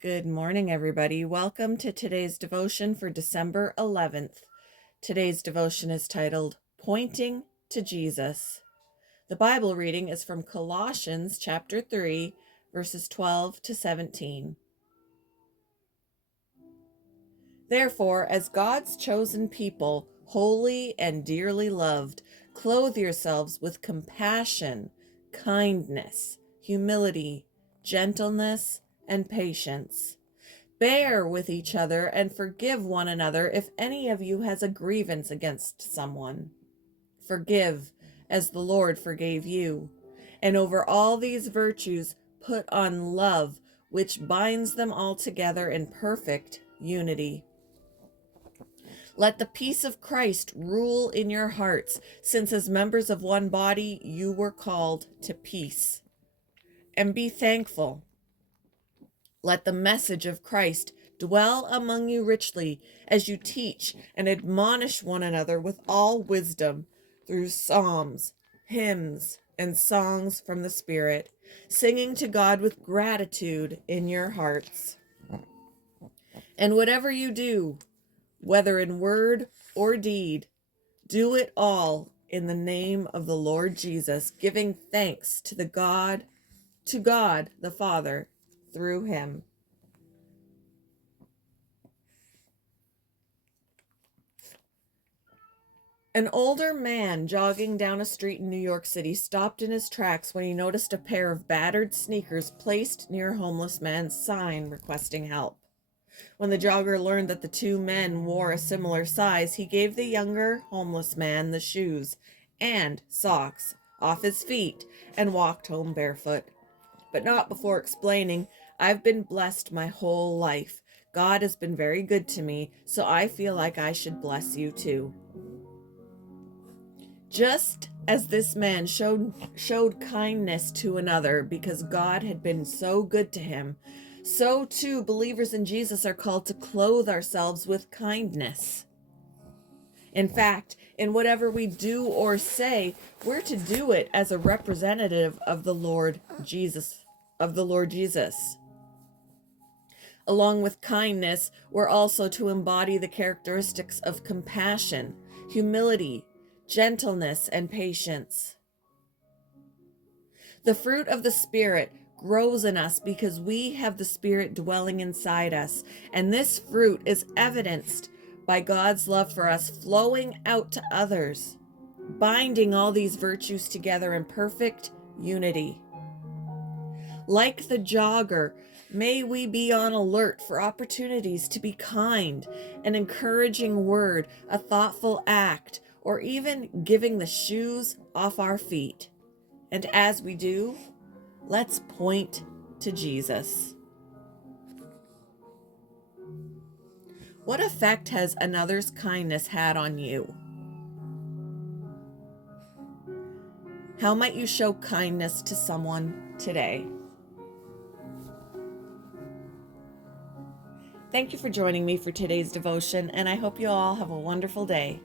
Good morning, everybody. Welcome to today's devotion for December 11th. Today's devotion is titled Pointing to Jesus. The Bible reading is from Colossians chapter 3, verses 12 to 17. Therefore, as God's chosen people, holy and dearly loved, clothe yourselves with compassion, kindness, humility, gentleness, and patience. Bear with each other and forgive one another if any of you has a grievance against someone. Forgive as the Lord forgave you. And over all these virtues, put on love, which binds them all together in perfect unity. Let the peace of Christ rule in your hearts, since as members of one body you were called to peace. And be thankful. Let the message of Christ dwell among you richly as you teach and admonish one another with all wisdom through psalms, hymns, and songs from the Spirit, singing to God with gratitude in your hearts. And whatever you do, whether in word or deed, do it all in the name of the Lord Jesus, giving thanks to God the Father through him. An older man jogging down a street in New York City stopped in his tracks when he noticed a pair of battered sneakers placed near a homeless man's sign requesting help. When the jogger learned that the two men wore a similar size, he gave the younger homeless man the shoes and socks off his feet and walked home barefoot. But not before explaining, "I've been blessed my whole life. God has been very good to me, so I feel like I should bless you too." Just as this man showed kindness to another because God had been so good to him, so too believers in Jesus are called to clothe ourselves with kindness. In fact, in whatever we do or say, we're to do it as a representative of the Lord Jesus. Along with kindness, we're also to embody the characteristics of compassion, humility, gentleness, and patience. The fruit of the Spirit grows in us because we have the Spirit dwelling inside us, and this fruit is evidenced by God's love for us flowing out to others, binding all these virtues together in perfect unity. Like the jogger, may we be on alert for opportunities to be kind, an encouraging word, a thoughtful act, or even giving the shoes off our feet. And as we do, let's point to Jesus. What effect has another's kindness had on you? How might you show kindness to someone today? Thank you for joining me for today's devotion, and I hope you all have a wonderful day.